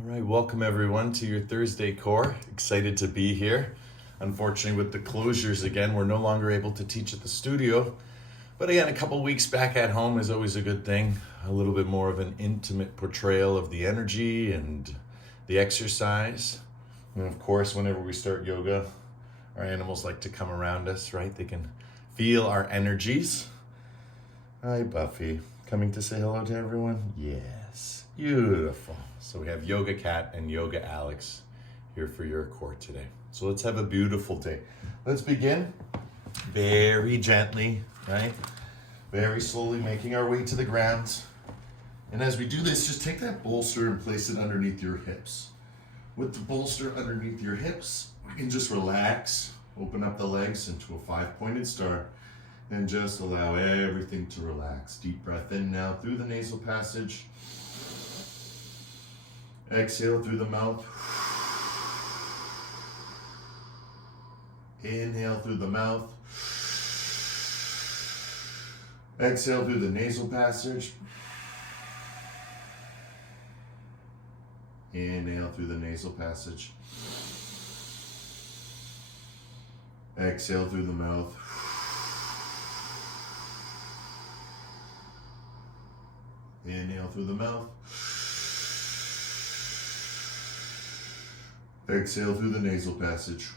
All right, welcome everyone to your Thursday core. Excited to be here. Unfortunately, with the closures again, we're no longer able to teach at the studio. But again, a couple weeks back at home is always a good thing. A little bit more of an intimate portrayal of the energy and the exercise. And of course, whenever we start yoga, our animals like to come around us, right? They can feel our energies. Hi, Buffy. Coming to say hello to everyone? Yes. Beautiful. So we have Yoga Cat and Yoga Alex here for your core today. So let's have a beautiful day. Let's begin very gently, right? Very slowly making our way to the ground. And as we do this, just take that bolster and place it underneath your hips. With the bolster underneath your hips, we can just relax, open up the legs into a 5-pointed star, and just allow everything to relax. Deep breath in now through the nasal passage. Exhale through the mouth. Inhale through the mouth. Exhale through the nasal passage. Inhale through the nasal passage. Exhale through the mouth. Inhale through the mouth. Exhale through the nasal passage.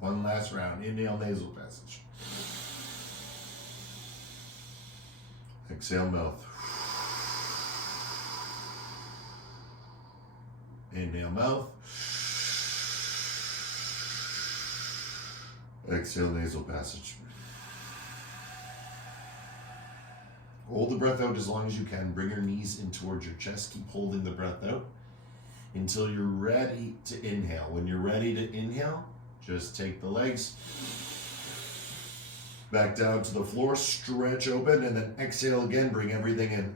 One last round. Inhale, nasal passage. Exhale, mouth. Inhale, mouth. Exhale, nasal passage. Hold the breath out as long as you can. Bring your knees in towards your chest. Keep holding the breath out until you're ready to inhale. When you're ready to inhale, just take the legs back down to the floor, stretch open, and then exhale again. Bring everything in.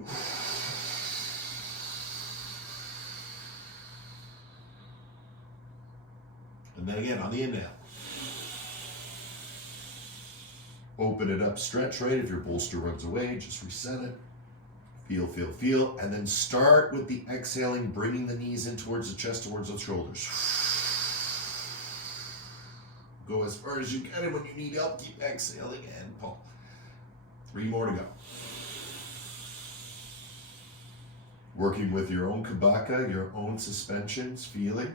And then again on the inhale. Open it up, stretch, right? If your bolster runs away, just reset it. Feel, feel, feel. And then start with the exhaling, bringing the knees in towards the chest, towards the shoulders. Go as far as you can, and when you need help, keep exhaling and pull. 3 more to go. Working with your own kabaka, your own suspensions, feeling.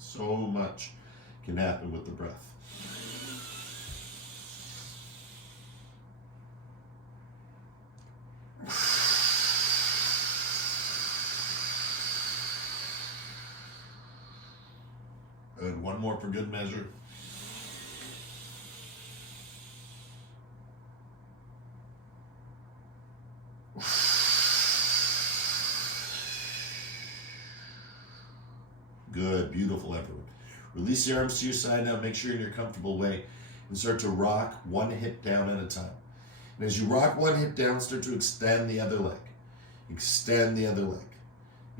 So much can happen with the breath. Good. One more for good measure. Good, beautiful, everyone. Release the arms to your side now. Make sure you're in your comfortable way and start to rock one hip down at a time. And as you rock one hip down, start to extend the other leg. Extend the other leg.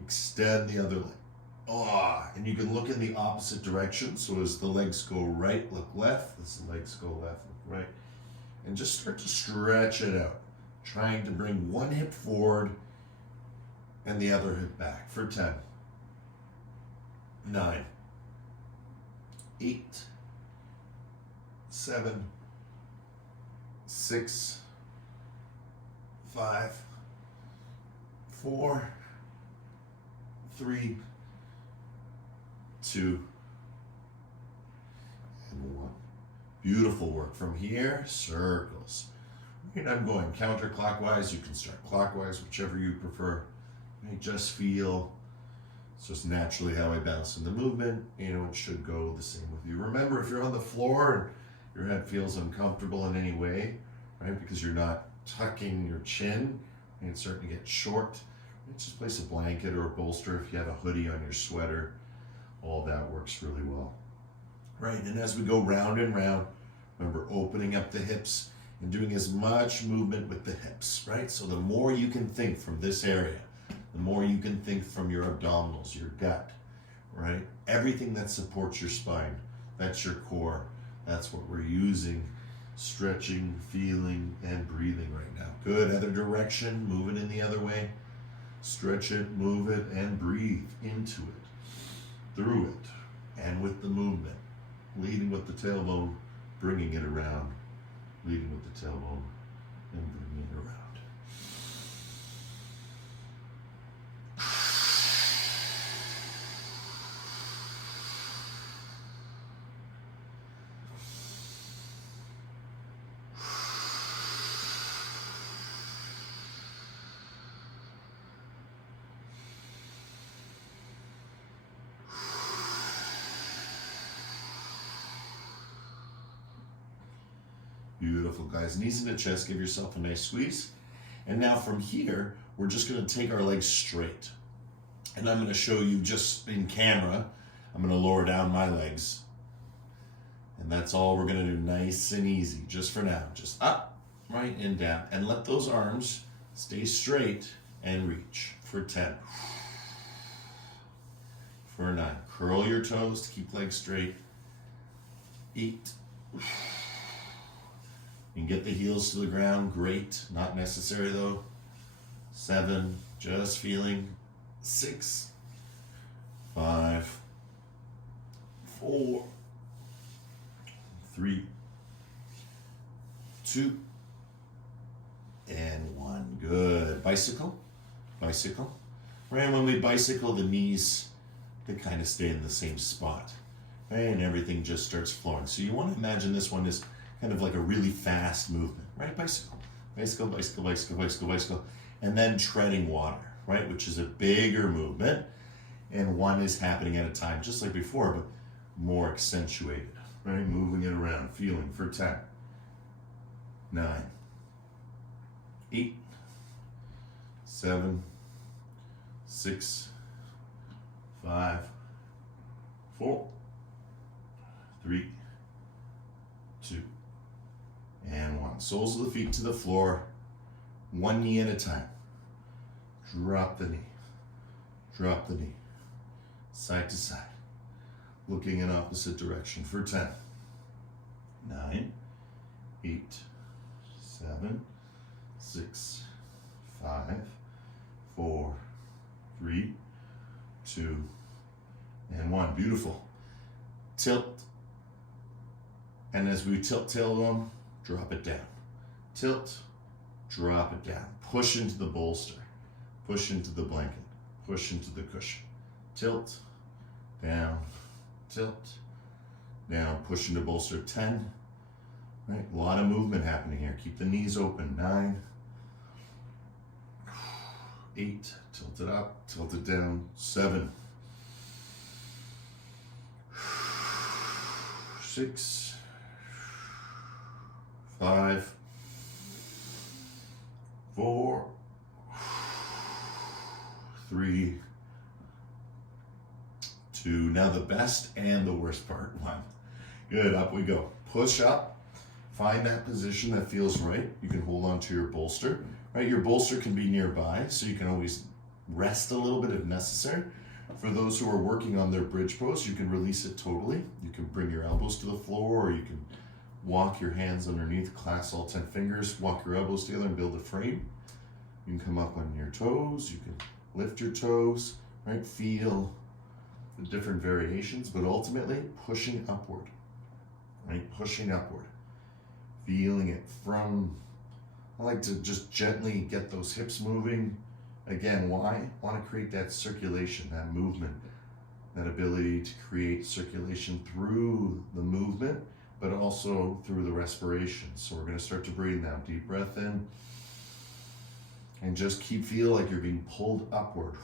Extend the other leg. And you can look in the opposite direction. So as the legs go right, look left. As the legs go left, look right. And just start to stretch it out. Trying to bring one hip forward and the other hip back for 10. 9, 8, 7, 6, 5, 4, 3, 2, and 1. Beautiful work. From here, circles. And I'm going counterclockwise. You can start clockwise, whichever you prefer. You just feel. It's just naturally how I bounce in the movement. It should go the same with you. Remember, if you're on the floor and your head feels uncomfortable in any way, right, because you're not tucking your chin, and it's starting to get short, just place a blanket or a bolster if you have a hoodie on your sweater. All that works really well. Right, and as we go round and round, remember opening up the hips and doing as much movement with the hips, right? So the more you can think from this area, the more you can think from your abdominals, your gut, right? Everything that supports your spine, That's your core. That's what we're using. Stretching, feeling, and breathing right now. Good. Other direction. Move it in the other way. Stretch it, move it, and breathe into it, through it, and with the movement. Leading with the tailbone, bringing it around. Leading with the tailbone, and bringing it around. Beautiful, guys. Knees into chest, give yourself a nice squeeze. And now from here, we're just gonna take our legs straight. And I'm gonna show you just in camera, I'm gonna lower down my legs. And that's all we're gonna do, nice and easy, just for now. Just up, right, and down. And let those arms stay straight and reach for 10. For 9. Curl your toes to keep legs straight. 8. You can get the heels to the ground, great. Not necessary though. 7, just feeling. 6, 5, 4, 3, 2, and 1. Good. Bicycle, bicycle. Right, and when we bicycle, the knees, they kind of stay in the same spot. Right, and everything just starts flowing. So you want to imagine this one is kind of like a really fast movement, right? Bicycle, bicycle, bicycle, bicycle, bicycle, bicycle, and then treading water, right? Which is a bigger movement, and one is happening at a time, just like before, but more accentuated, right? Moving it around, feeling for 10, 9, 8, 7, 6, 5, 4, 3, 2, and 1. Soles of the feet to the floor, one knee at a time. Drop the knee, drop the knee, side to side, looking in opposite direction for 10, 9, 8, 7, 6, 5, 4, 3, 2, and 1. Beautiful. Tilt. And as we tilt tailbone, drop it down. Tilt, drop it down. Push into the bolster. Push into the blanket. Push into the cushion. Tilt, down, tilt, down. Push into bolster. 10. Right, a lot of movement happening here. Keep the knees open. 9, 8, tilt it up, tilt it down. 7, 6, 5, 4, 3, 2. Now the best and the worst part. 1. Good, up we go. Push up. Find that position that feels right. You can hold on to your bolster. Right, your bolster can be nearby, so you can always rest a little bit if necessary. For those who are working on their bridge pose, you can release it totally. You can bring your elbows to the floor, or you can walk your hands underneath, clasp all 10 fingers, walk your elbows together and build a frame. You can come up on your toes, you can lift your toes, right? Feel the different variations, but ultimately pushing upward, right? Pushing upward. Feeling it from, I like to just gently get those hips moving. Again, why? I want to create that circulation, that movement, that ability to create circulation through the movement, but also through the respiration. So we're going to start to breathe now. Deep breath in. And just feel like you're being pulled upward.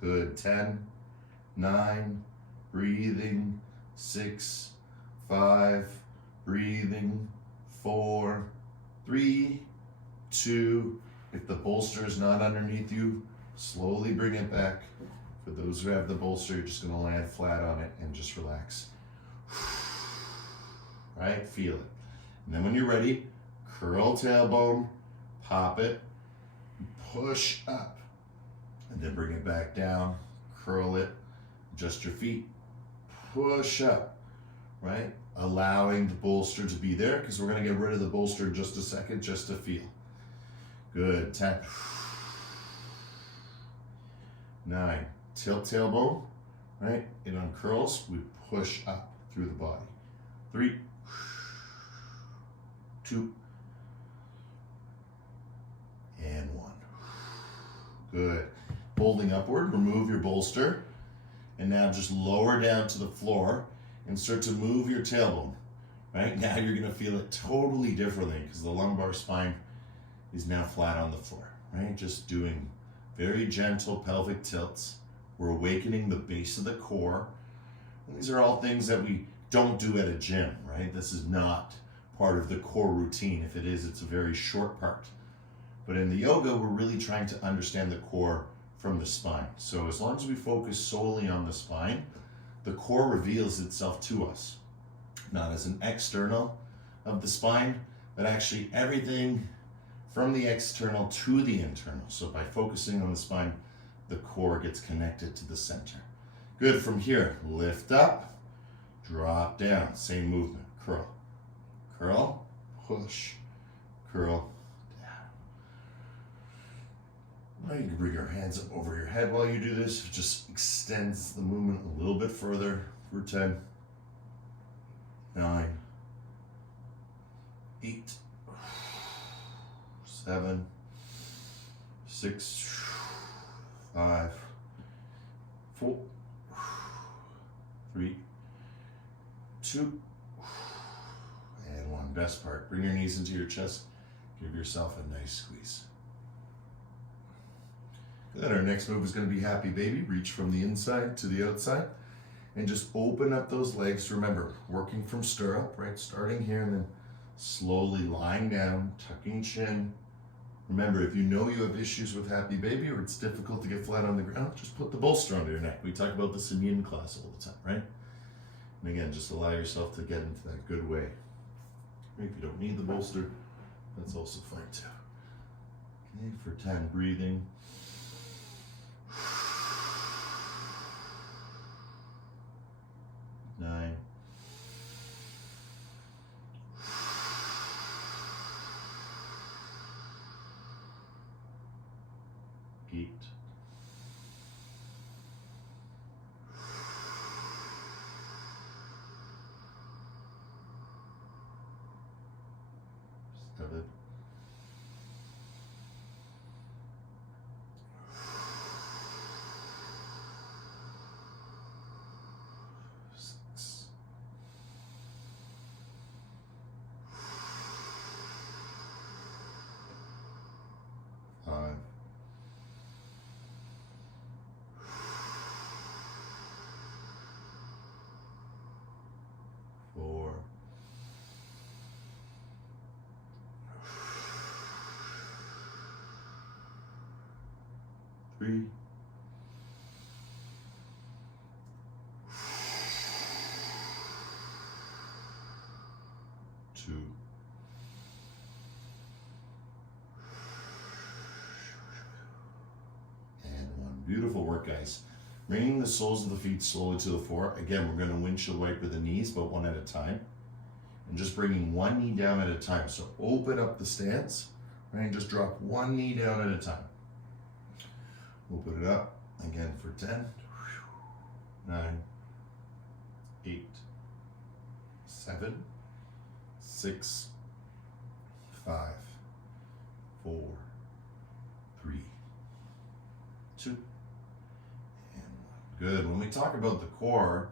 Good. 10, 9, breathing. 6, 5, breathing. 4, 3, 2. If the bolster is not underneath you, slowly bring it back For those who have the bolster, you're just gonna land flat on it and just relax. Right, feel it. And then when you're ready, curl tailbone, pop it, push up, and then bring it back down, curl it, adjust your feet, push up, right? Allowing the bolster to be there, because we're gonna get rid of the bolster in just a second, just to feel. Good, 10. 9, tilt tailbone, right? It uncurls, we push up through the body. 3, 2, and 1. Good. Folding upward, remove your bolster, and now just lower down to the floor and start to move your tailbone. Right? Now you're gonna feel it totally differently because the lumbar spine is now flat on the floor. Right? Just doing very gentle pelvic tilts. We're awakening the base of the core. And these are all things that we don't do at a gym, right? This is not part of the core routine. If it is, it's a very short part. But in the yoga, we're really trying to understand the core from the spine. So as long as we focus solely on the spine, the core reveals itself to us, not as an external of the spine, but actually everything from the external to the internal. So by focusing on the spine, the core gets connected to the center. Good. From here, lift up, drop down, same movement, curl, curl, push, curl, down. Now you can bring your hands up over your head while you do this. It just extends the movement a little bit further for 10, 9, 8, 7, 6, 5, 4, 3, 2, and 1. Best part. Bring your knees into your chest. Give yourself a nice squeeze. Good. Our next move is going to be happy baby. Reach from the inside to the outside and just open up those legs. Remember, working from stirrup, right? Starting here and then slowly lying down, tucking chin. Remember, if you know you have issues with happy baby or it's difficult to get flat on the ground, just put the bolster under your neck. We talk about this in yin class all the time, right? And again, just allow yourself to get into that good way. If you don't need the bolster, that's also fine too. Okay, for 10, breathing. 9. 8. 7. 6. 5. 4. 3. 2. And 1. Beautiful work, guys. Bringing the soles of the feet slowly to the floor. Again, we're going to windshield wiper the knees, but one at a time. And just bringing one knee down at a time. So open up the stance, right? And just drop one knee down at a time. Open it up again for 10, 9, 8, 7, 6, 5, 4, 3, 2, and 1. Good. When we talk about the core,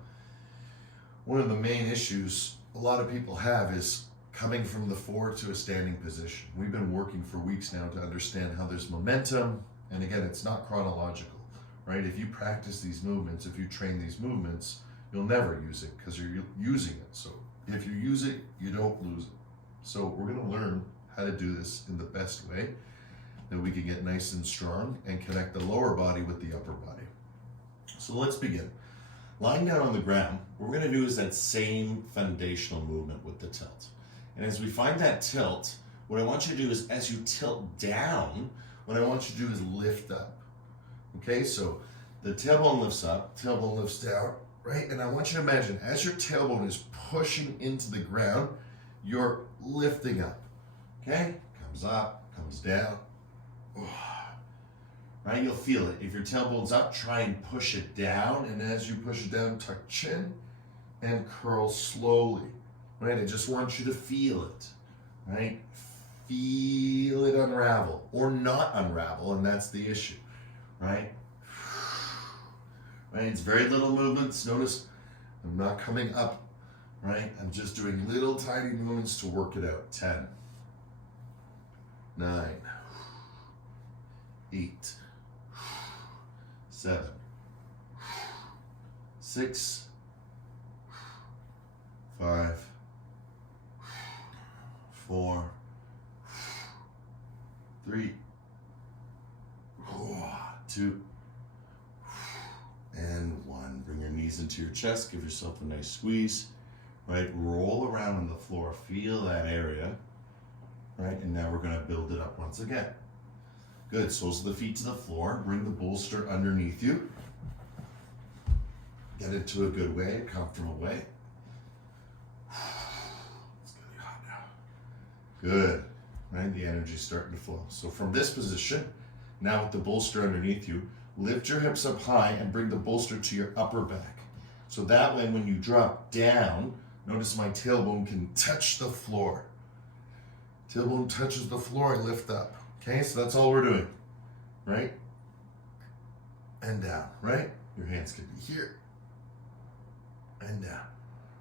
one of the main issues a lot of people have is coming from the floor to a standing position. We've been working for weeks now to understand how there's momentum, and again, it's not chronological, right? If you practice these movements, if you train these movements, you'll never use it because you're using it. So if you use it, you don't lose it. So we're going to learn how to do this in the best way that we can get nice and strong and connect the lower body with the upper body. So let's begin. Lying down on the ground, what we're going to do is that same foundational movement with the tilt. And as we find that tilt, what I want you to do is as you tilt down, what I want you to do is lift up. Okay, so the tailbone lifts up, tailbone lifts down, right? And I want you to imagine as your tailbone is pushing into the ground, you're lifting up. Okay, comes up, comes down. Right, you'll feel it. If your tailbone's up, try and push it down. And as you push it down, tuck chin and curl slowly. Right, I just want you to feel it. Right, feel it unravel or not unravel, and that's the issue. Right, right. It's very little movements. Notice I'm not coming up. Right, I'm just doing little tiny movements to work it out. 10, 9, 8. 7, 6, 5, 4, 3, 2, and 1. Bring your knees into your chest. Give yourself a nice squeeze. Right, roll around on the floor. Feel that area. Right, and now we're going to build it up once again. Good, soles of the feet to the floor. Bring the bolster underneath you. Get into a good way, a comfortable way. It's gonna be hot now. Good, right? The energy's starting to flow. So from this position, now with the bolster underneath you, lift your hips up high and bring the bolster to your upper back. So that way when you drop down, notice my tailbone can touch the floor. Tailbone touches the floor and lift up. Okay, so that's all we're doing, right? And down, right? Your hands can be here and down,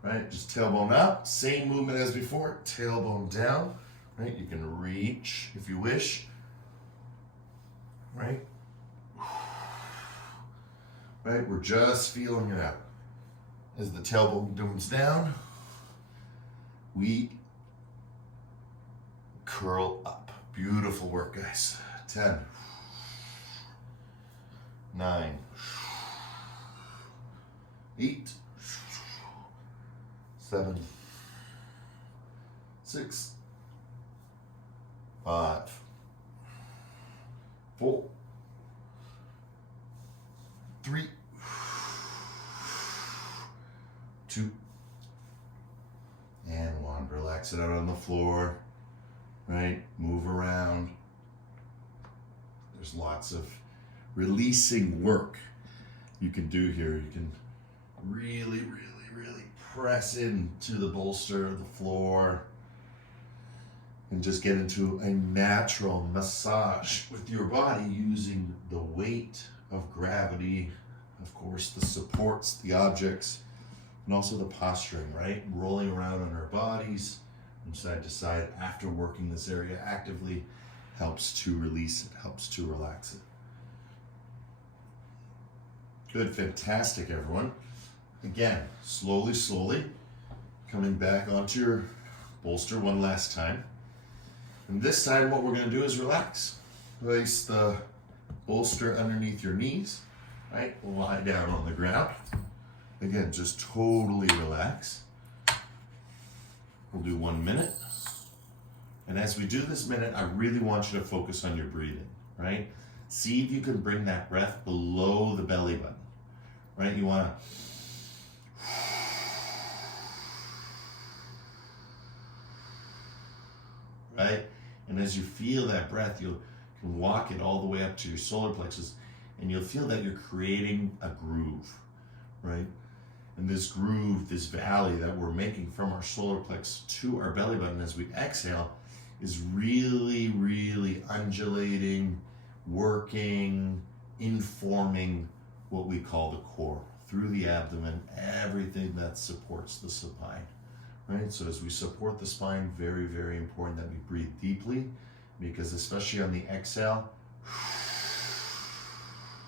right? Just tailbone up, same movement as before, tailbone down, right? You can reach if you wish, right? Right, we're just feeling it out. As the tailbone comes down, we curl up. Beautiful work, guys. 10, 9, 8, 7, 6, 5, 4, 3, 2, and 1. Relax it out on the floor. Right, move around. There's lots of releasing work you can do here. You can really press into the bolster, the floor, and just get into a natural massage with your body using the weight of gravity, of course, the supports, the objects, and also the posturing, right? Rolling around on our bodies from side to side after working this area actively helps to release it, helps to relax it. Good, fantastic, everyone. Again, slowly coming back onto your bolster one last time. And this time what we're going to do is relax. Place the bolster underneath your knees, right? Lie down on the ground. Again, just totally relax. We'll do 1 minute. And as we do this minute, I really want you to focus on your breathing, right? See if you can bring that breath below the belly button, right? You want to right? And as you feel that breath, you can walk it all the way up to your solar plexus, and you'll feel that you're creating a groove, right? And this groove, this valley that we're making from our solar plexus to our belly button as we exhale is really undulating, working, informing what we call the core through the abdomen, everything that supports the spine, right? So as we support the spine, very important that we breathe deeply, because especially on the exhale,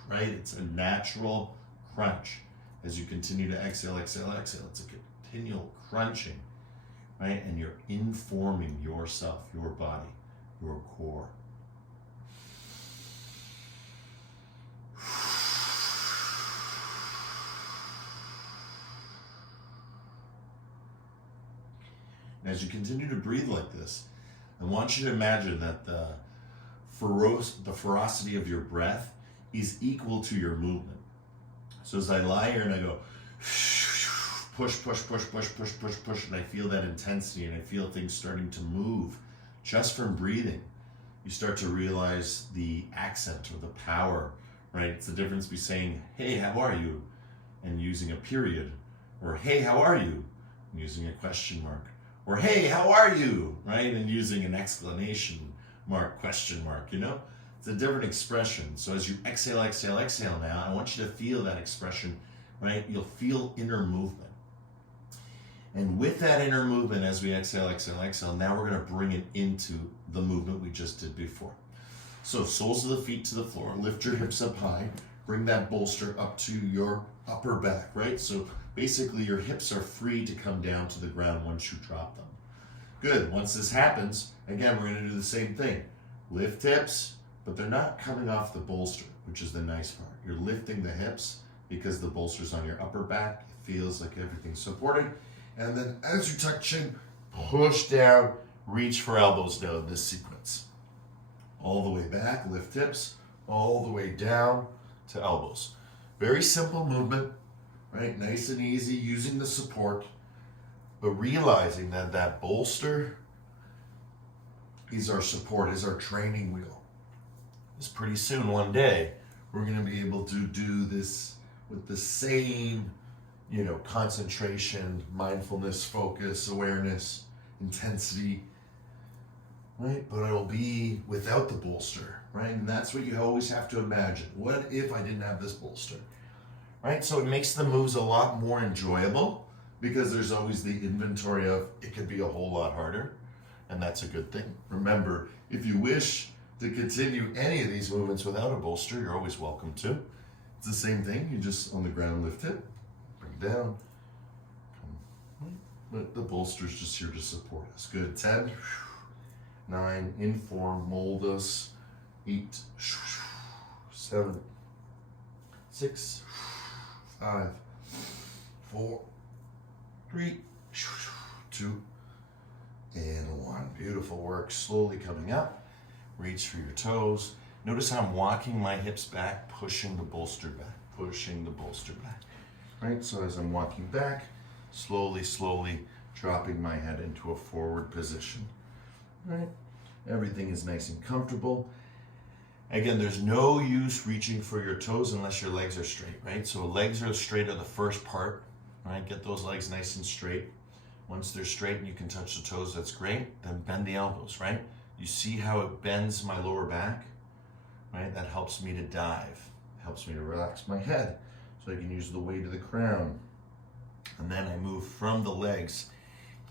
right? It's a natural crunch. As you continue to exhale, it's a continual crunching, right? And you're informing yourself, your body, your core. As you continue to breathe like this, I want you to imagine that the ferocity of your breath is equal to your movement. So as I lie here and I go push, push, push, push, push, push, push, and I feel that intensity and I feel things starting to move just from breathing, you start to realize the accent or the power, right? It's the difference between saying, hey, how are you? And using a period, or hey, how are you? And using a question mark, or hey, how are you? Right? And using an exclamation mark, question mark, you know? It's a different expression. So as you exhale, exhale, exhale now, I want you to feel that expression, right? You'll feel inner movement. And with that inner movement, as we exhale, exhale, exhale, now we're going to bring it into the movement we just did before. So soles of the feet to the floor, lift your hips up high, bring that bolster up to your upper back, right? So basically your hips are free to come down to the ground once you drop them. Good, once this happens, again, we're going to do the same thing. Lift hips, but they're not coming off the bolster, which is the nice part. You're lifting the hips because the bolster's on your upper back. It feels like everything's supported. And then as you tuck chin, push down, reach for elbows now in this sequence. All the way back, lift hips, all the way down to elbows. Very simple movement, right? Nice and easy, using the support, but realizing that that bolster is our support, is our training wheel. Because pretty soon, one day, we're going to be able to do this with the same, concentration, mindfulness, focus, awareness, intensity, right? But it'll be without the bolster, right? And that's what you always have to imagine. What if I didn't have this bolster, right? So it makes the moves a lot more enjoyable because there's always the inventory of it could be a whole lot harder, and that's a good thing. Remember, if you wish to continue any of these movements without a bolster, you're always welcome to. It's the same thing. You just on the ground lift it, bring it down. But the bolster's just here to support us. Good. 10, 9, inform, mold us. 8, 7, 6, 5, 4, 3, 2, and 1. Beautiful work. Slowly coming up. Reach for your toes. Notice how I'm walking my hips back, pushing the bolster back, pushing the bolster back. Right? So as I'm walking back, slowly, slowly dropping my head into a forward position. Right? Everything is nice and comfortable. Again, there's no use reaching for your toes unless your legs are straight, right? So legs are straight are the first part, right? Get those legs nice and straight. Once they're straight and you can touch the toes, that's great. Then bend the elbows, right? You see how it bends my lower back, right? That helps me to dive, helps me to relax my head so I can use the weight of the crown. And then I move from the legs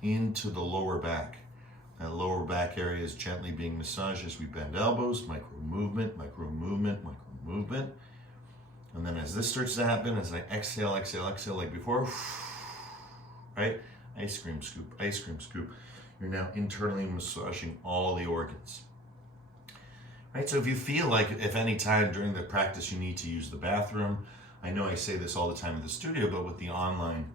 into the lower back. That lower back area is gently being massaged as we bend elbows, micro movement, micro movement, micro movement. And then as this starts to happen, as I exhale, exhale, exhale like before, right? Ice cream scoop, ice cream scoop. You're now internally massaging all the organs. Right, so if you feel like if any time during the practice you need to use the bathroom, I know I say this all the time in the studio, but with the online,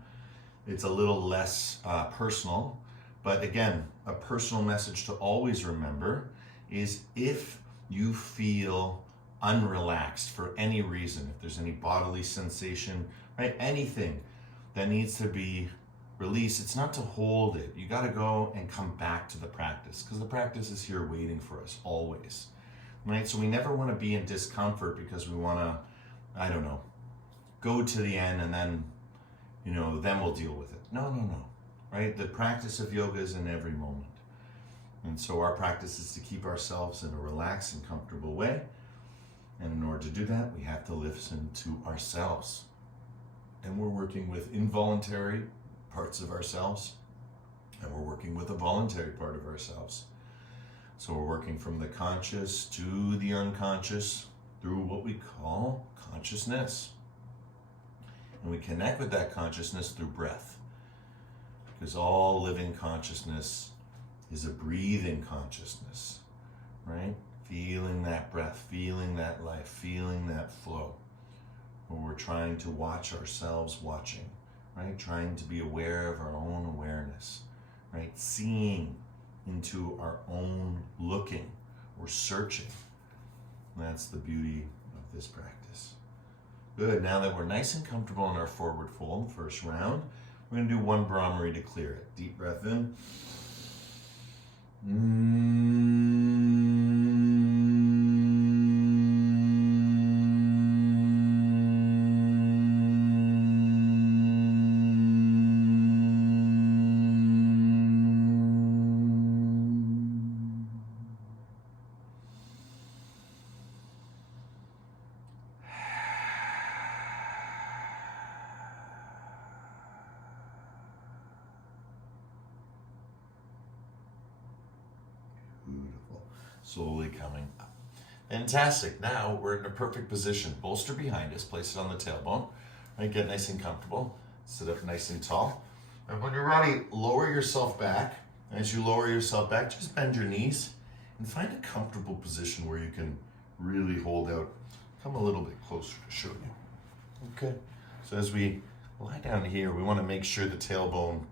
it's a little less personal. But again, a personal message to always remember is if you feel unrelaxed for any reason, if there's any bodily sensation, right, anything that needs to be released, it's not to hold it. You got to go and come back to the practice because the practice is here waiting for us always, right? So we never want to be in discomfort because we want to, go to the end and then, then we'll deal with it. No, right? The practice of yoga is in every moment. And so our practice is to keep ourselves in a relaxed and comfortable way. And in order to do that, we have to listen to ourselves. And we're working with involuntary parts of ourselves, and we're working with a voluntary part of ourselves. So we're working from the conscious to the unconscious through what we call consciousness. And we connect with that consciousness through breath. Because all living consciousness is a breathing consciousness, right? Feeling that breath, feeling that life, feeling that flow. When we're trying to watch ourselves watching. Right? Trying to be aware of our own awareness, right? Seeing into our own looking or searching. That's the beauty of this practice. Good, now that we're nice and comfortable in our forward fold, first round, we're gonna do one Brahmari to clear it. Deep breath in. Beautiful. Slowly coming up. Fantastic. Now we're in a perfect position. Bolster behind us. Place it on the tailbone. Right, get nice and comfortable. Sit up nice and tall. And when you're ready, lower yourself back. As you lower yourself back, just bend your knees and find a comfortable position where you can really hold out. Come a little bit closer to show you. Okay. So as we lie down here, we want to make sure the tailbone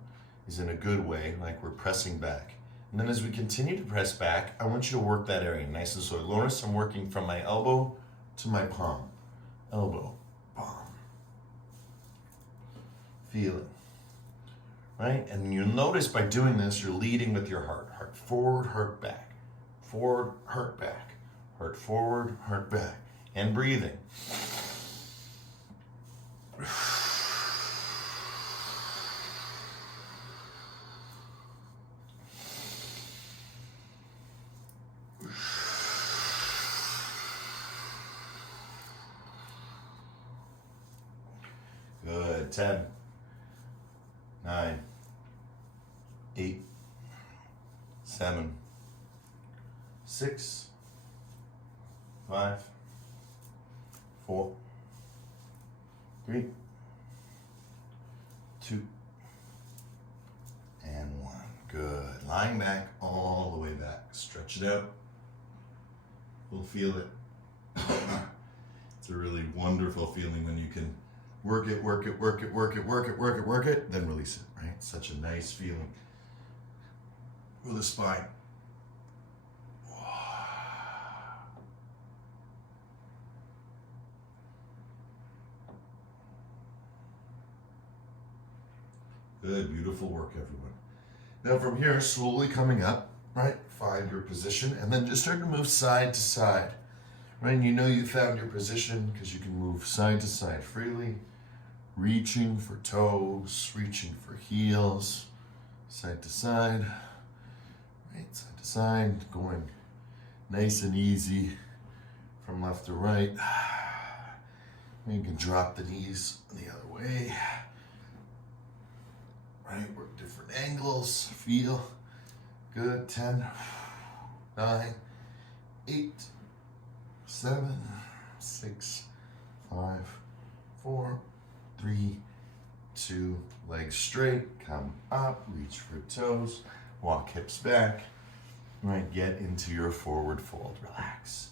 is in a good way, like we're pressing back. And then as we continue to press back, I want you to work that area nice and slow. Notice I'm working from my elbow to my palm. Elbow, palm. Feel it. Right? And you'll notice by doing this, you're leading with your heart. Heart forward, heart back. Forward, heart back. Heart forward, heart back. And breathing. Good. 10, 9, 8, 7, 6, 5, 4, 3, 2, and 1. Good. Lying back all the way back. Stretch it out. We'll feel it. It's a really wonderful feeling when you can work it, work it, work it, work it, work it, work it, work it, then release it, right? Such a nice feeling with the spine. Good, beautiful work, everyone. Now from here, slowly coming up, right? Find your position and then just start to move side to side, right? And you know you found your position because you can move side to side freely, reaching for toes, reaching for heels, side to side, right? Side to side, going nice and easy from left to right. You can drop the knees the other way. Right, work different angles, feel good. 10, 9, 8, 7, 6, 5, 4, 3, 2, legs straight, come up, reach for toes, walk hips back, right, get into your forward fold, relax.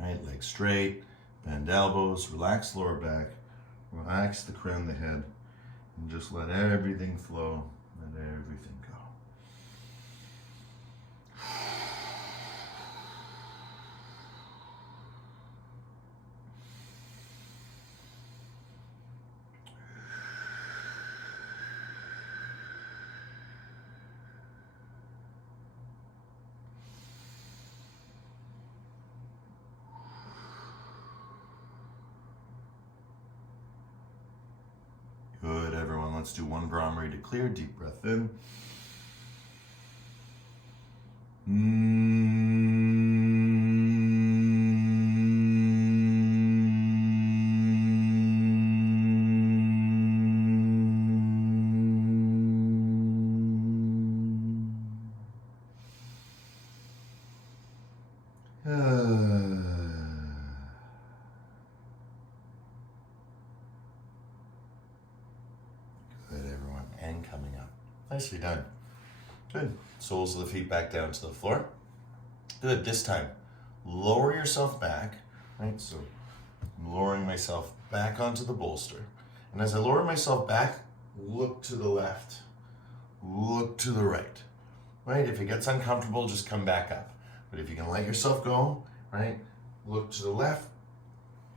Right, legs straight, bend elbows, relax lower back, relax the crown of the head, and just let everything flow, let everything go. Good, everyone. Let's do one Brahmari to clear. Deep breath in. Coming up. Nicely done. Good. Soles of the feet back down to the floor. Good. This time, lower yourself back. Right. So I'm lowering myself back onto the bolster. And as I lower myself back, look to the left, look to the right, right? If it gets uncomfortable, just come back up. But if you can let yourself go, right? Look to the left,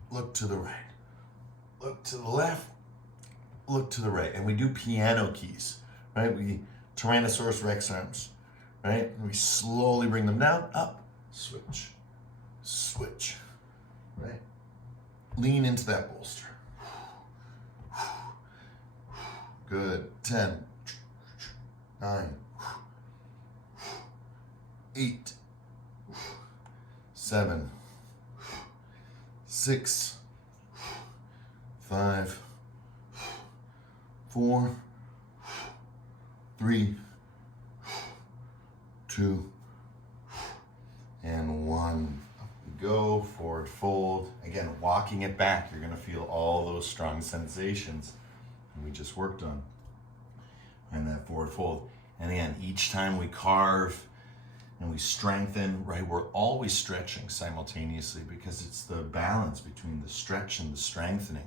look to the right, look to the left, look to the right. And we do piano keys, right? We Tyrannosaurus Rex arms, right? And we slowly bring them down, up, switch, switch, right? Lean into that bolster. Good. 10, 9, 8, 7, 6, 5, 4, 3, 2, and 1. Up we go, forward fold. Again, walking it back, you're gonna feel all those strong sensations we just worked on. And that forward fold. And again, each time we carve and we strengthen, right, we're always stretching simultaneously because it's the balance between the stretch and the strengthening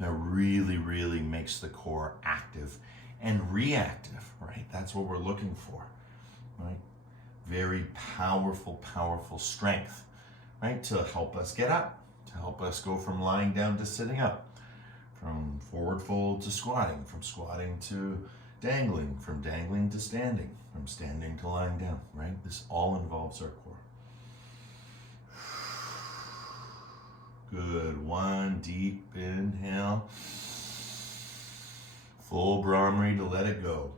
that really, really makes the core active and reactive, right? That's what we're looking for, right? Very powerful, powerful strength, right? To help us get up, to help us go from lying down to sitting up, from forward fold to squatting, from squatting to dangling, from dangling to standing, from standing to lying down, right? This all involves our core. Good. One deep inhale. Full Brahmari to let it go.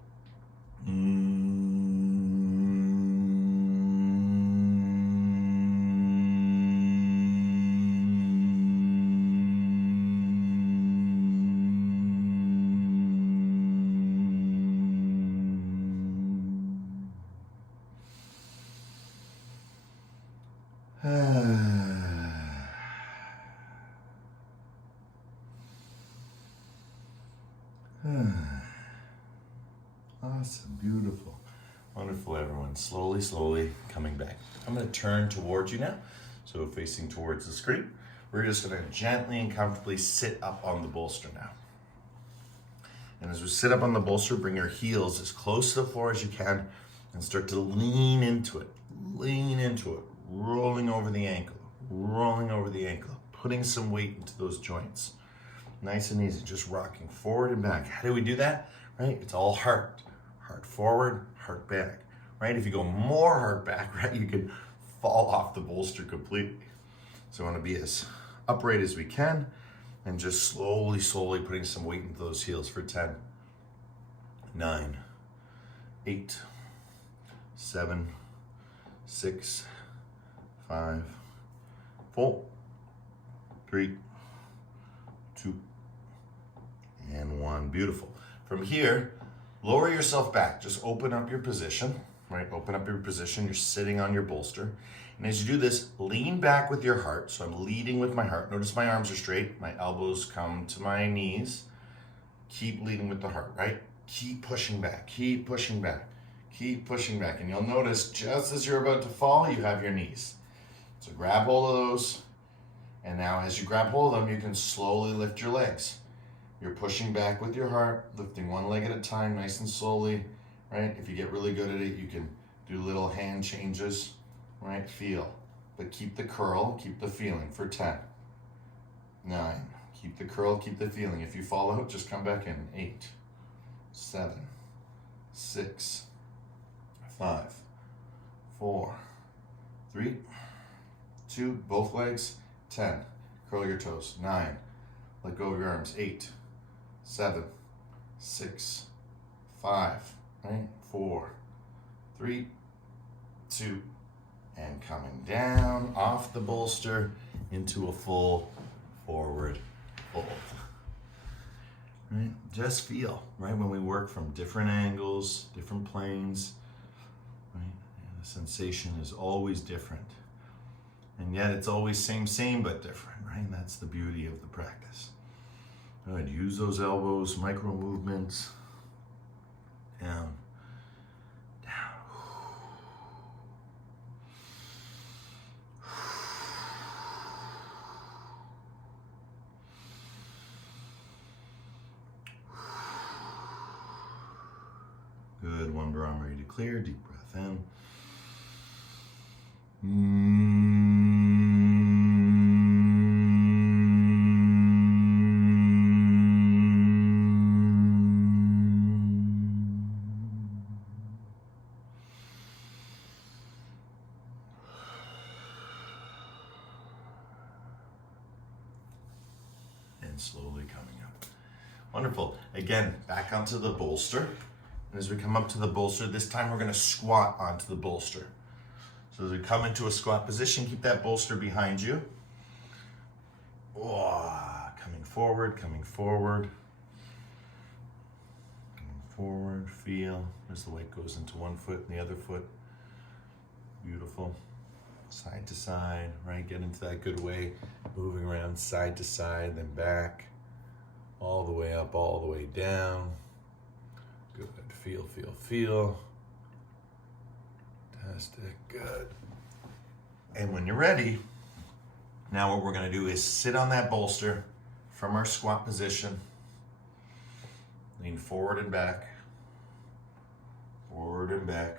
Awesome, beautiful, wonderful, everyone. Slowly, slowly coming back. I'm going to turn towards you now, so facing towards the screen. We're just going to gently and comfortably sit up on the bolster now. And as we sit up on the bolster, bring your heels as close to the floor as you can and start to lean into it, rolling over the ankle, putting some weight into those joints. Nice and easy, just rocking forward and back. How do we do that? Right? It's all heart. Heart forward, heart back. Right? If you go more heart back, right, you could fall off the bolster completely. So I want to be as upright as we can and just slowly, slowly putting some weight into those heels for 10, 9, 8, 7, 6, 5, 4, 3, 2, and 1. Beautiful. From here, lower yourself back. Just open up your position, right? Open up your position. You're sitting on your bolster. And as you do this, lean back with your heart. So I'm leading with my heart. Notice my arms are straight. My elbows come to my knees. Keep leading with the heart, right? Keep pushing back. Keep pushing back. Keep pushing back. And you'll notice just as you're about to fall, you have your knees. So grab hold of those. And now as you grab hold of them, you can slowly lift your legs. You're pushing back with your heart, lifting one leg at a time, nice and slowly, right? If you get really good at it, you can do little hand changes, right? Feel, but keep the curl, keep the feeling for 10, 9, keep the curl, keep the feeling. If you fall out, just come back in. 8, 7, 6, 5, 4, 3, 2, both legs, 10, curl your toes, 9, let go of your arms, 8, 7, 6, 5, right? 4, 3, 2, and coming down off the bolster into a full forward fold. Right? Just feel, right? When we work from different angles, different planes, right? And the sensation is always different. And yet it's always same, but different, right? And that's the beauty of the practice. Good. Use those elbows, micro movements. Down, down. clear. Deep breath in. And slowly coming up. Wonderful. Again, back onto the bolster. And as we come up to the bolster, this time we're going to squat onto the bolster. So as we come into a squat position, keep that bolster behind you. Oh, coming forward, coming forward. Coming forward, feel as the weight goes into one foot and the other foot. Beautiful. Side to side, right? Get into that good way. Moving around side to side, then back. All the way up, all the way down. Good. Feel, feel, feel. Fantastic. Good. And when you're ready, now what we're going to do is sit on that bolster from our squat position. Lean forward and back. Forward and back.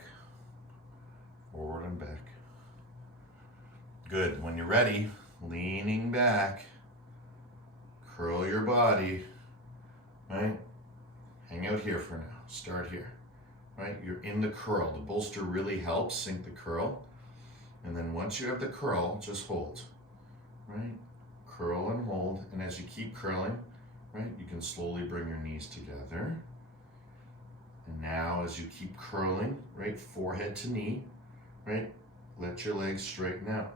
Forward and back. Good. When you're ready, leaning back, curl your body, right? Hang out here for now. Start here, right? You're in the curl. The bolster really helps sink the curl. And then once you have the curl, just hold, right? Curl and hold. And as you keep curling, right, you can slowly bring your knees together. And now as you keep curling, right, forehead to knee, right, let your legs straighten out.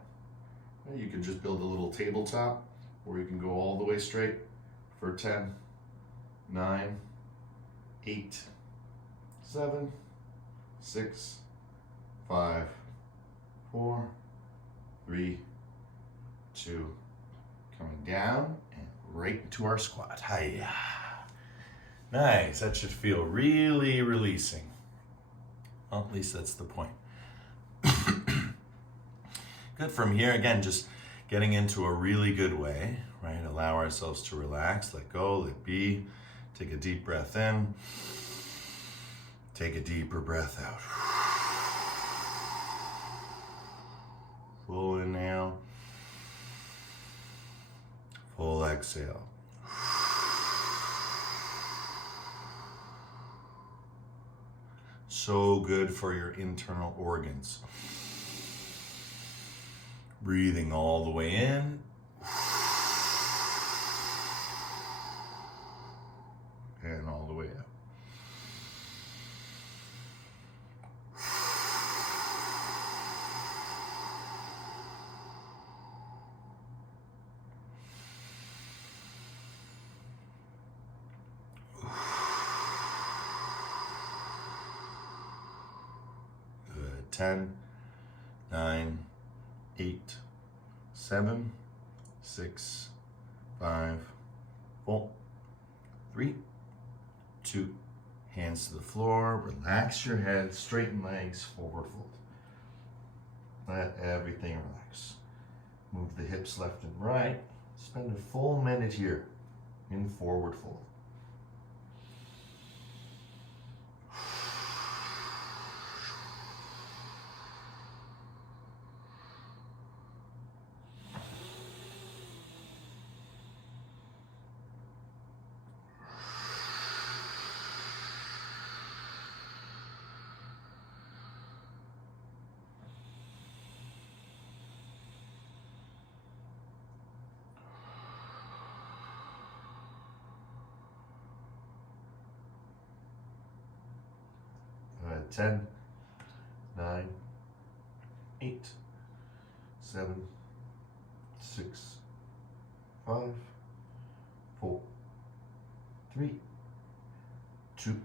Right? You can just build a little tabletop, or you can go all the way straight for 10, 9, 8, 7, 6, 5, 4, 3, 2, coming down and right into our squat. Hiya. Nice. That should feel really releasing. Well, at least that's the point. Good. From here, again, just getting into a really good way, right? Allow ourselves to relax, let go, let be. Take a deep breath in. Take a deeper breath out. Full inhale. Full exhale. So good for your internal organs. Breathing all the way in. And all the way out. Good. 10, 9, 8, 7, 6, 5, 4, 3, 2, hands to the floor, relax your head, straighten legs, forward fold. Let everything relax. Move the hips left and right. Spend a full minute here in forward fold. All right, 10, 9, 8, 7, 6, 5, 4, 3, 2.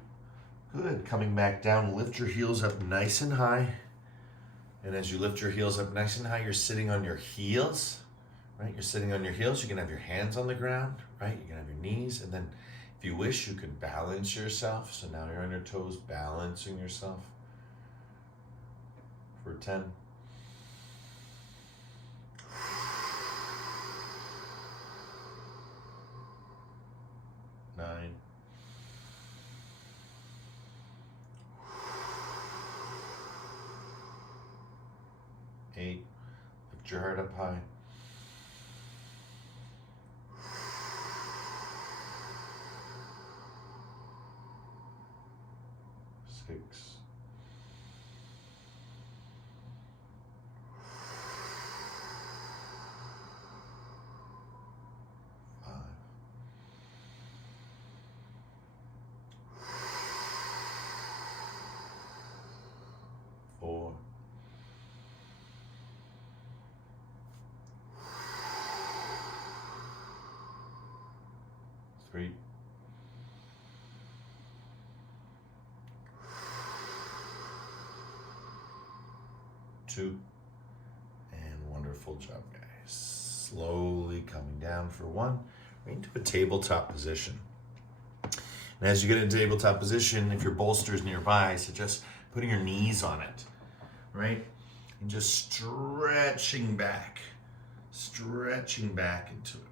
Good. Coming back down, lift your heels up nice and high. And as you lift your heels up nice and high, you're sitting on your heels, right? You're sitting on your heels. You can have your hands on the ground, right? You can have your knees. And then if you wish, you can balance yourself. So now you're on your toes, balancing yourself for 10. 9. Get your heart up high. 6. 5. 4. 3. 2. And wonderful job, guys. Slowly coming down for 1. We're into a tabletop position. And as you get into tabletop position, if your bolster's nearby, I suggest putting your knees on it, right? And just stretching back into it,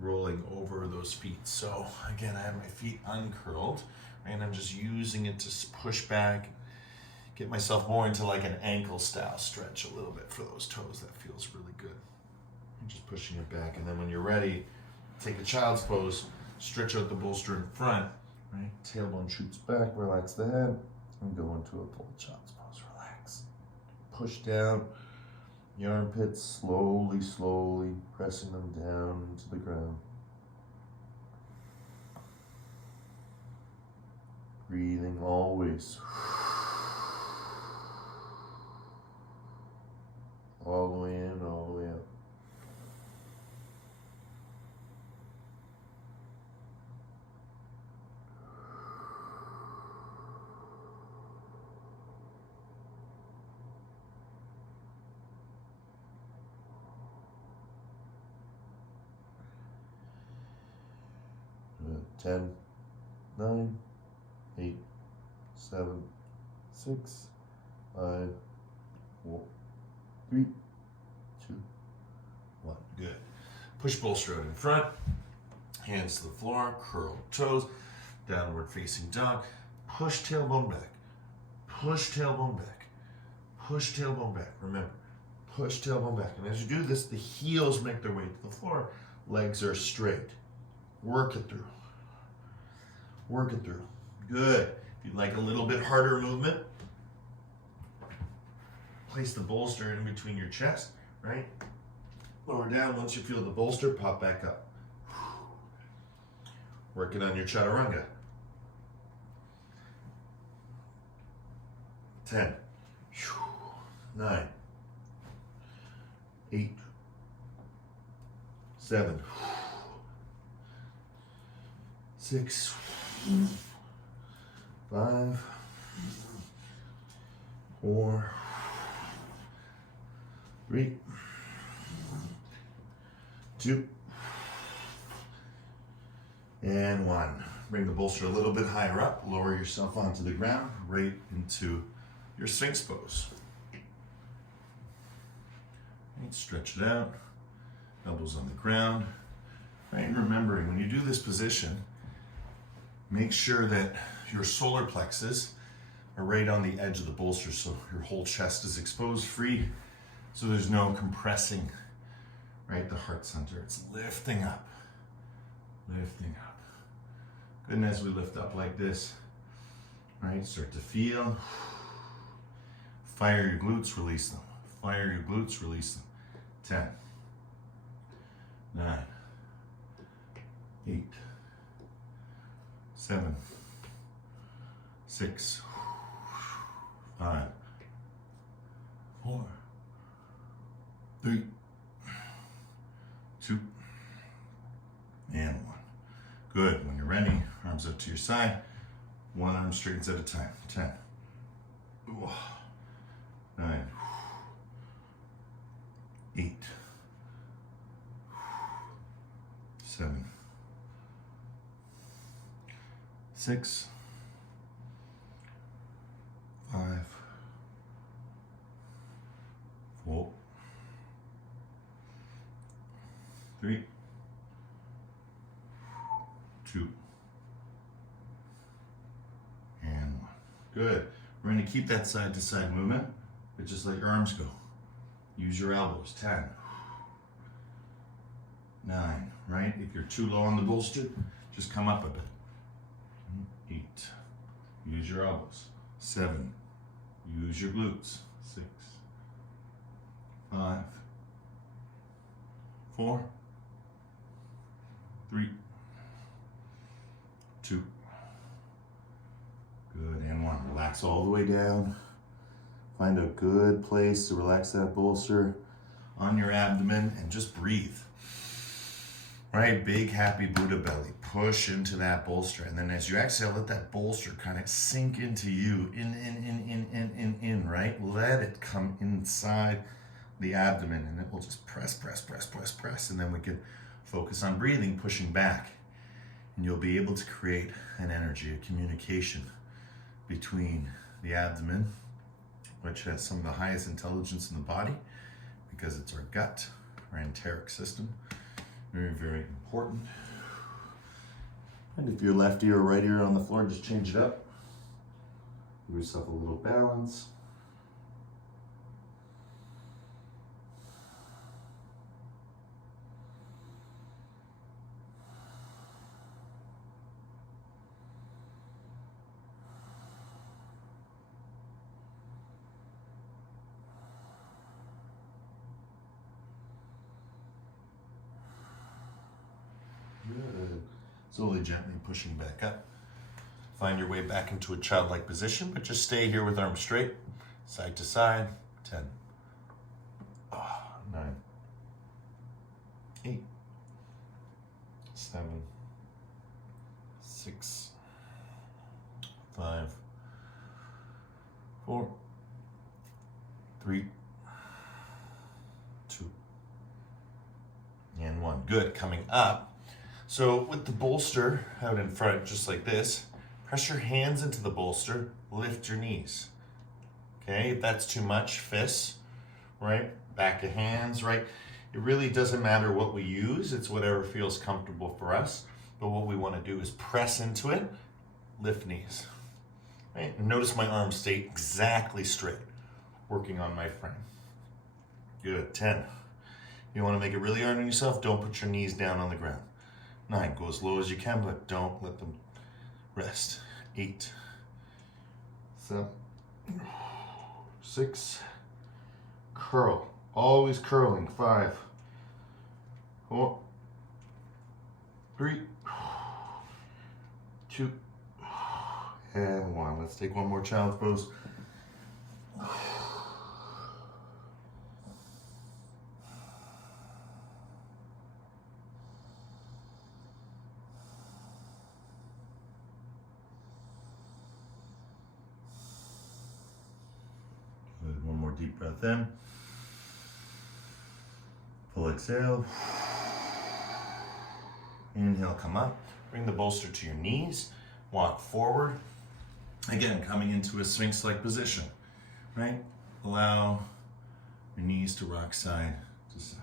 rolling over those feet. So again, I have my feet uncurled, right? And I'm just using it to push back, get myself more into like an ankle style stretch a little bit for those toes. That feels really good. I'm just pushing it back. And then when you're ready, take a child's pose, stretch out the bolster in front, right? Tailbone shoots back, relax the head, and go into a full child's pose. Relax. Push down the armpits, slowly pressing them down into the ground. Breathing always. All the way in, all the way out. Good. 10, 9, 8, 7, 6, 5, 4, 3, 2, 1. Good. Push bolster out in front, hands to the floor, curled toes, downward facing dog. Push tailbone back, push tailbone back, push tailbone back. Remember, push tailbone back. And as you do this, the heels make their way to the floor, legs are straight. Work it through. Work it through. Good. If you'd like a little bit harder movement, place the bolster in between your chest, right? Lower down. Once you feel the bolster, pop back up. Working on your chaturanga. 10, 9, 8, 7, 6, 5, 4, 3, 2, and 1. Bring the bolster a little bit higher up, lower yourself onto the ground, right into your Sphinx pose. Right, stretch it out, elbows on the ground. Right, and remembering, when you do this position, make sure that your solar plexus are right on the edge of the bolster, so your whole chest is exposed, free, so there's no compressing, right, the heart center. It's lifting up, lifting up. Good, and as we lift up like this, right, start to feel. Fire your glutes, release them. Fire your glutes, release them. 10, 9, 8, 7, 6, 5, 4, 3, 2, and 1. Good. When you're ready, arms up to your side. One arm straightens at a time. 10, 9, 8, 7, 6, 5, 4, 3, 2, and 1. Good. We're going to keep that side to side movement, but just let your arms go. Use your elbows. 10, 9, right? If you're too low on the bolster, just come up a bit. 8, use your elbows. 7, use your glutes. 6, 5, 4, 3, 2, good, and 1. Relax all the way down. Find a good place to relax that bolster on your abdomen and just breathe. Right, big happy Buddha belly. Push into that bolster, and then as you exhale, let that bolster kind of sink into you. In, right? Let it come inside the abdomen, and it will just press, and then we can focus on breathing, pushing back, and you'll be able to create an energy, a communication between the abdomen, which has some of the highest intelligence in the body because it's our gut, our enteric system. Very, very important. And if you're lefty or righty or on the floor, just change it up. Give yourself a little balance. Good. Slowly, gently pushing back up. Find your way back into a childlike position, but just stay here with arms straight, side to side. 10, 9, 8, 7, 6, 5, 4, 3, 2, and 1. Good. Coming up. So with the bolster out in front, just like this, press your hands into the bolster, lift your knees. Okay, if that's too much, fists, right? Back of hands, right? It really doesn't matter what we use, it's whatever feels comfortable for us. But what we want to do is press into it, lift knees. Right? And notice my arms stay exactly straight, working on my frame. Good. 10. You want to make it really hard on yourself, don't put your knees down on the ground. 9, go as low as you can, but don't let them rest. 8, 7, 6, curl, always curling. 5, 4, 3, 2, and 1. Let's take one more child's pose. One more deep breath in. Full exhale. Inhale, come up. Bring the bolster to your knees. Walk forward. Again, coming into a sphinx-like position, right? Allow your knees to rock side to side.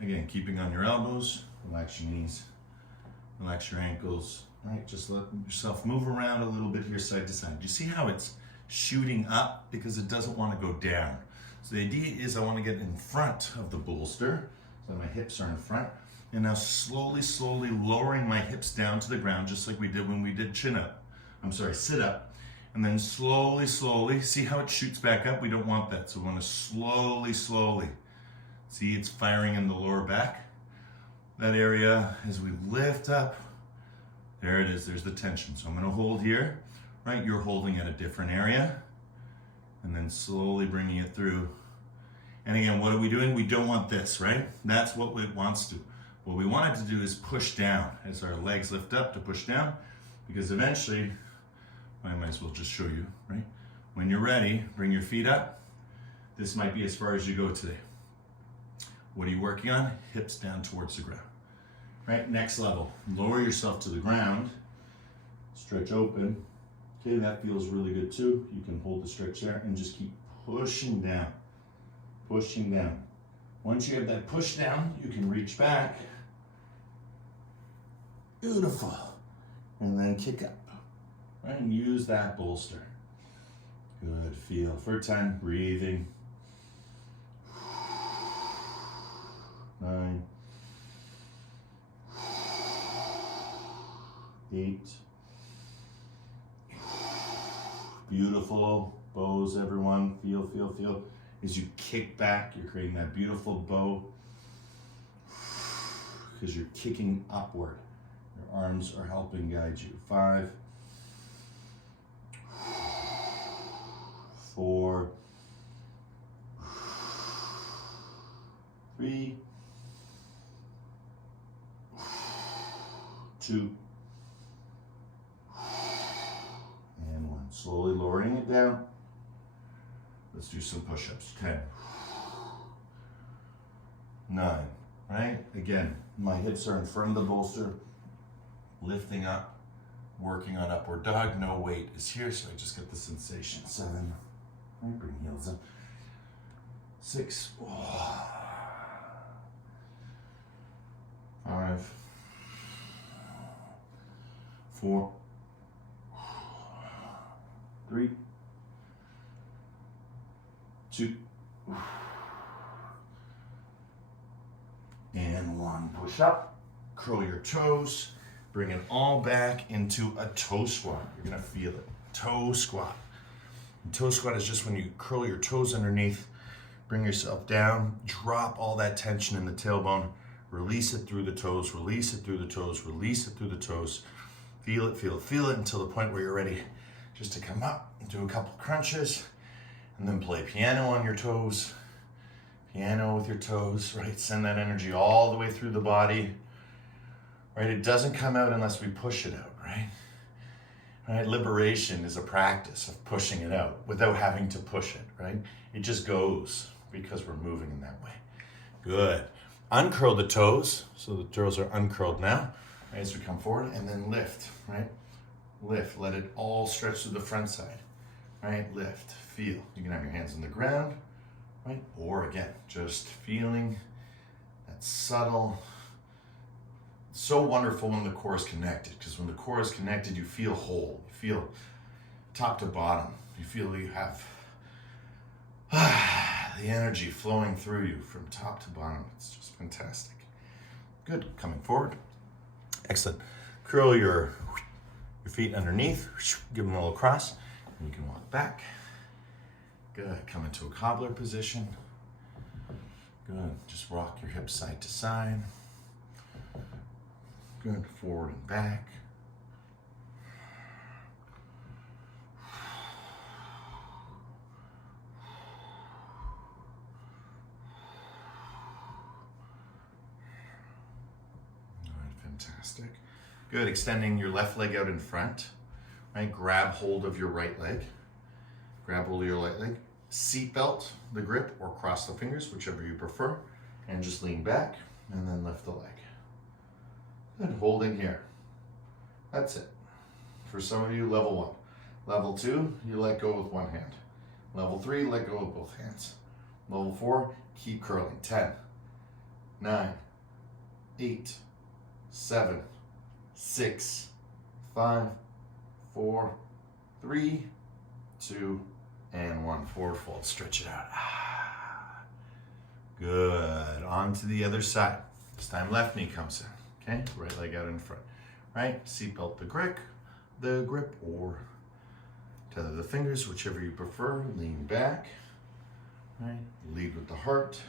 Again, keeping on your elbows. Relax your knees. Relax your ankles. Right? Just let yourself move around a little bit here side to side. Do you see how it's shooting up because it doesn't want to go down? So the idea is I want to get in front of the bolster, so my hips are in front, and now slowly lowering my hips down to the ground, just like we did when we did sit up, and then slowly, see how it shoots back up? We don't want that, so we want to slowly, see it's firing in the lower back. That area, as we lift up, there it is, there's the tension. So I'm going to hold here. Right, you're holding at a different area, and then slowly bringing it through. And again, what are we doing? We don't want this, right? That's what it wants to. What we want it to do is push down as our legs lift up to push down, because eventually, I might as well just show you, right? When you're ready, bring your feet up. This might be as far as you go today. What are you working on? Hips down towards the ground. Right, next level. Lower yourself to the ground. Stretch open. Okay, that feels really good too. You can hold the stretch there and just keep pushing down. Pushing down. Once you have that push down, you can reach back. Beautiful. And then kick up. Right, and use that bolster. Good, feel. For 10, breathing. 9, 8. Beautiful bows, everyone. Feel, feel, feel. As you kick back, you're creating that beautiful bow because you're kicking upward. Your arms are helping guide you. 5, 4, 3, 2, and 1. Slowly lowering it down. Let's do some push-ups. 10, 9, right? Again, my hips are in front of the bolster, lifting up, working on upward dog. No weight is here, so I just get the sensation. 7, right? Bring heels in. 6, 5, 4, 3, 2, and 1. Push up, curl your toes, bring it all back into a toe squat. You're gonna feel it. Toe squat. And toe squat is just when you curl your toes underneath, bring yourself down, drop all that tension in the tailbone, release it through the toes, release it through the toes, release it through the toes. Feel it, feel it, feel it until the point where you're ready just to come up and do a couple crunches and then play piano on your toes. Piano with your toes, right? Send that energy all the way through the body, right? It doesn't come out unless we push it out, right? Right? Liberation is a practice of pushing it out without having to push it, right? It just goes because we're moving in that way. Good. Uncurl the toes. So the toes are uncurled now, right? As we come forward, and then lift, right? Lift. Let it all stretch to the front side, right? Lift. Feel. You can have your hands on the ground, right? Or again, just feeling that subtle. It's so wonderful when the core is connected, because when the core is connected, you feel whole. You feel top to bottom. You feel you have the energy flowing through you from top to bottom. It's just fantastic. Good. Coming forward. Excellent. Curl your feet underneath. Give them a little cross. And you can walk back. Good. Come into a cobbler position. Good. Just rock your hips side to side. Good. Forward and back. All right, fantastic. Good. Extending your left leg out in front. Right. Grab hold of your right leg. Grab hold of your right leg. Seat belt the grip or cross the fingers, whichever you prefer. And just lean back and then lift the leg. Good. Holding here. That's it. For some of you, level 1. Level 2, you let go with one hand. Level 3, let go with both hands. Level 4, keep curling. 10, 9, 8, 7, 6, 5, 4, 3, 2, and 1. Forward fold. Stretch it out. Good. On to the other side. This time left knee comes in. Okay, right leg out in front. Right, seatbelt the grip, or tether the fingers, whichever you prefer. Lean back. Right, lead with the heart.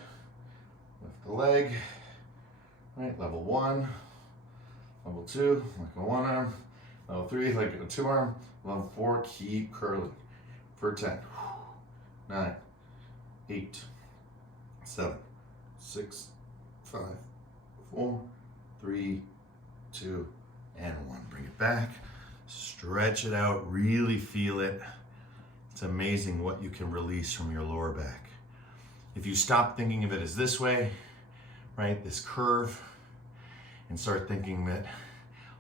Lift the leg. Right, level 1. Level 2, like a 1 arm. Level 3, like a 2 arm. Level 4, keep curling. For 10, 9, 8, 7, 6, 5, 4, 3, 2, and 1. Bring it back. Stretch it out. Really feel it. It's amazing what you can release from your lower back. If you stop thinking of it as this way, right, this curve, and start thinking that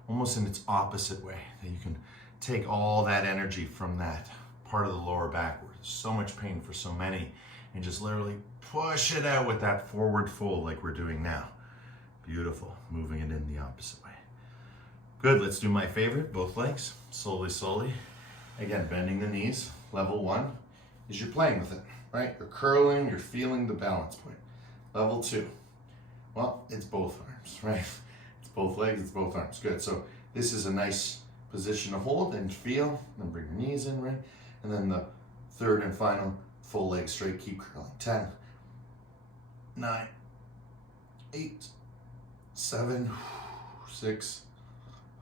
almost in its opposite way, that you can take all that energy from that part of the lower back where there's so much pain for so many, and just literally push it out with that forward fold like we're doing now. Beautiful. Moving it in the opposite way. Good. Let's do my favorite, both legs. Slowly, slowly. Again, bending the knees. Level 1 is you're playing with it, right? You're curling, you're feeling the balance point. Level 2, Well, it's both arms, right? It's both legs, it's both arms. Good. So this is a nice position to hold and feel. Then bring your knees in, right? And then the third and final, full leg straight, keep curling. 10, 9, 8, 7, 6,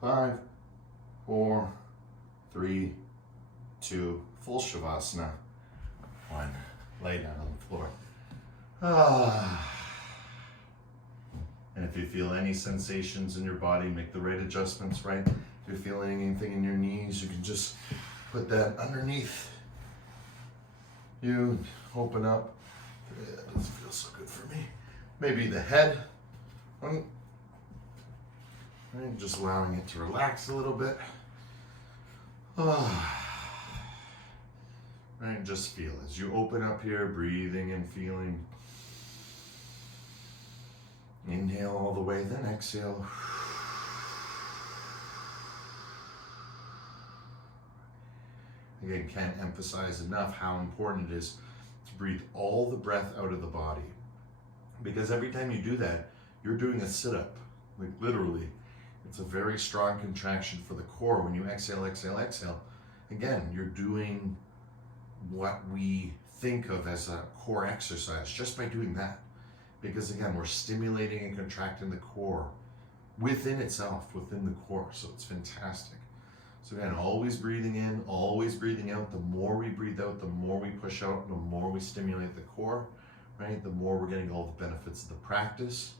5, 4, 3, 2, full Shavasana. 1, lay down on the floor. And if you feel any sensations in your body, make the right adjustments, right? If you're feeling anything in your knees, you can just put that underneath you, open up. Yeah, that doesn't feel so good for me. Maybe the head. Right, just allowing it to relax a little bit. Right, just feel as you open up here, breathing and feeling. Inhale all the way, then exhale. Again, can't emphasize enough how important it is to breathe all the breath out of the body. Because every time you do that, you're doing a sit-up, like literally. It's a very strong contraction for the core. When you exhale, exhale, exhale, again, you're doing what we think of as a core exercise just by doing that. Because again, we're stimulating and contracting the core within itself, within the core. So it's fantastic. So again, always breathing in, always breathing out. The more we breathe out, the more we push out, the more we stimulate the core, right? The more we're getting all the benefits of the practice.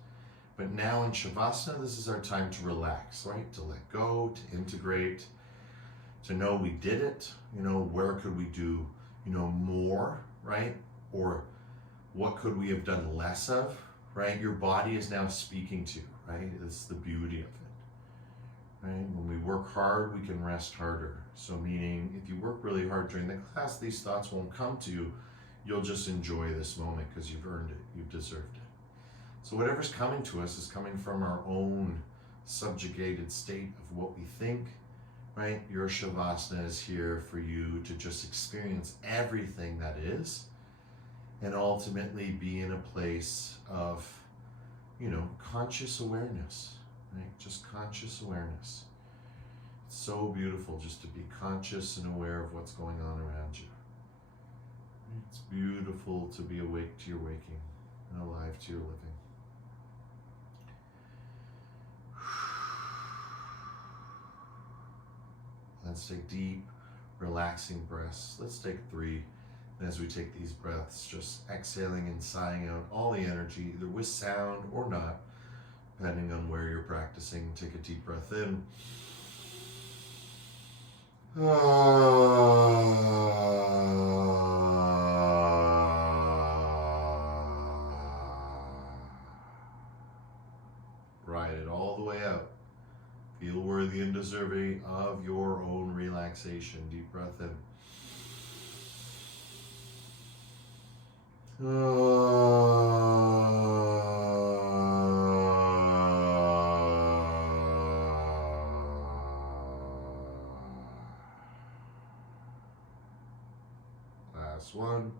But now in Shavasana, this is our time to relax, right? To let go, to integrate, to know we did it. You know, where could we do, more, right? Or what could we have done less of, right? Your body is now speaking to you, right? It's the beauty of it, right? When we work hard, we can rest harder. So meaning, if you work really hard during the class, these thoughts won't come to you. You'll just enjoy this moment because you've earned it, you've deserved it. So whatever's coming to us is coming from our own subjugated state of what we think, right? Your Shavasana is here for you to just experience everything that is, and ultimately be in a place of, conscious awareness, right? Just conscious awareness. It's so beautiful just to be conscious and aware of what's going on around you. It's beautiful to be awake to your waking and alive to your living. Let's take deep, relaxing breaths. Let's take 3. And as we take these breaths, just exhaling and sighing out all the energy, either with sound or not, depending on where you're practicing. Take a deep breath in. Ride it all the way out. Feel worthy and deserving of your own relaxation. Deep breath in. Last one.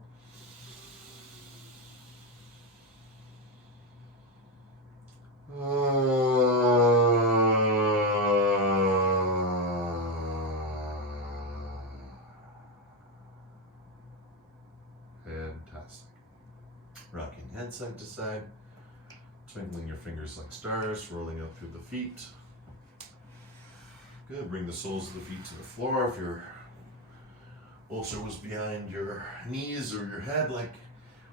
Fantastic. Rocking head side to side, twinkling your fingers like stars, rolling out through the feet. Good. Bring the soles of the feet to the floor. If your ulcer was behind your knees or your head, like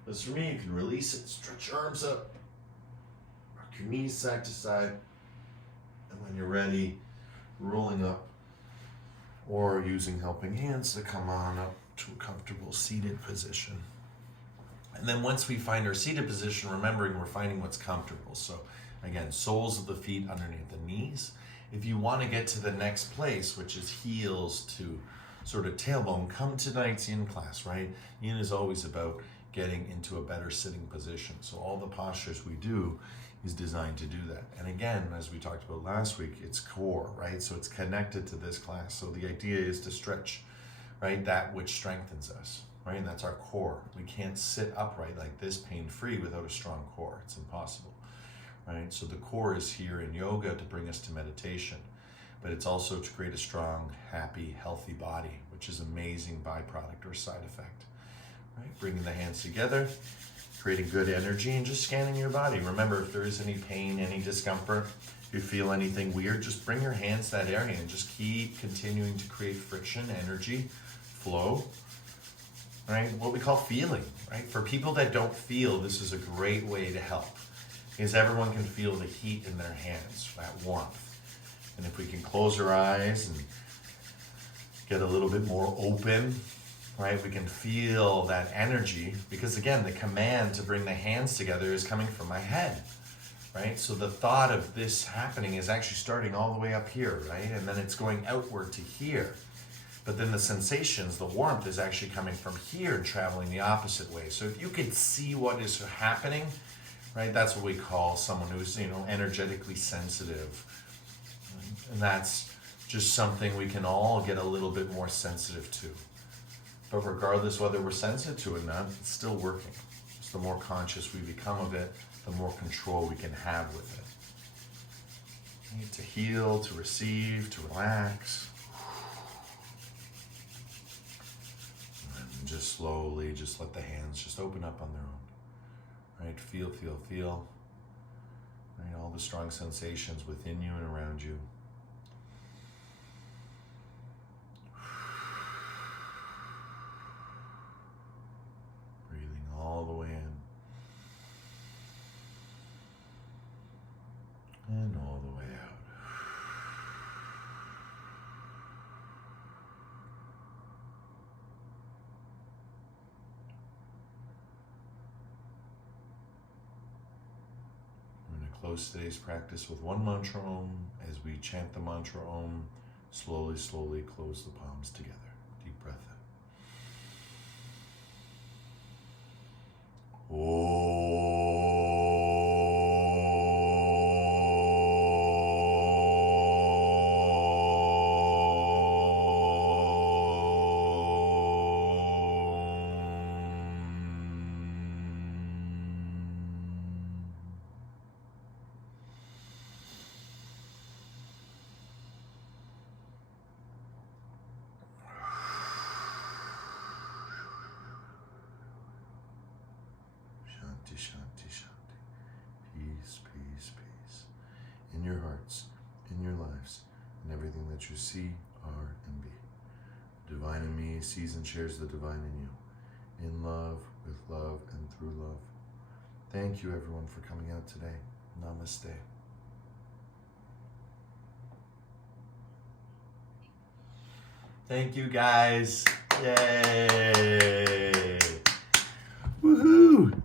was for me, you can release it, stretch your arms up, rock your knees side to side, and when you're ready, rolling up or using helping hands to come on up to a comfortable seated position. And then once we find our seated position, remembering we're finding what's comfortable. So again, soles of the feet underneath the knees. If you want to get to the next place, which is heels to sort of tailbone, come to tonight's yin class, right? Yin is always about getting into a better sitting position. So all the postures we do is designed to do that. And again, as we talked about last week, it's core, right? So it's connected to this class. So the idea is to stretch, right? That which strengthens us, right? And that's our core. We can't sit upright like this pain-free without a strong core. It's impossible, right? So the core is here in yoga to bring us to meditation, but it's also to create a strong, happy, healthy body, which is an amazing byproduct or side effect, right? Bringing the hands together, creating good energy, and just scanning your body. Remember, if there is any pain, any discomfort, if you feel anything weird, just bring your hands to that area and just keep continuing to create friction, energy, flow, right? What we call feeling, right? For people that don't feel, this is a great way to help, because everyone can feel the heat in their hands, that warmth. And if we can close our eyes and get a little bit more open, right? We can feel that energy, because again, the command to bring the hands together is coming from my head, right? So the thought of this happening is actually starting all the way up here, right? And then it's going outward to here. But then the sensations, the warmth is actually coming from here and traveling the opposite way. So if you could see what is happening, right? That's what we call someone who's, energetically sensitive. And that's just something we can all get a little bit more sensitive to. But regardless whether we're sensitive to it or not, it's still working. Just the more conscious we become of it, the more control we can have with it. You need to heal, to receive, to relax. And just slowly, just let the hands just open up on their own. Right? Feel, feel, feel. Right? All the strong sensations within you and around you. Breathing all the way in. And all the way out. We're going to close today's practice with one mantra Om. As we chant the mantra Om, slowly, slowly close the palms together. Deep breath in. Om. Shanti, shanti, shanti. Peace, peace, peace. In your hearts, in your lives, in everything that you see, are, and be. The divine in me sees and shares the divine in you. In love, with love, and through love. Thank you, everyone, for coming out today. Namaste. Thank you, guys. Yay. Woohoo.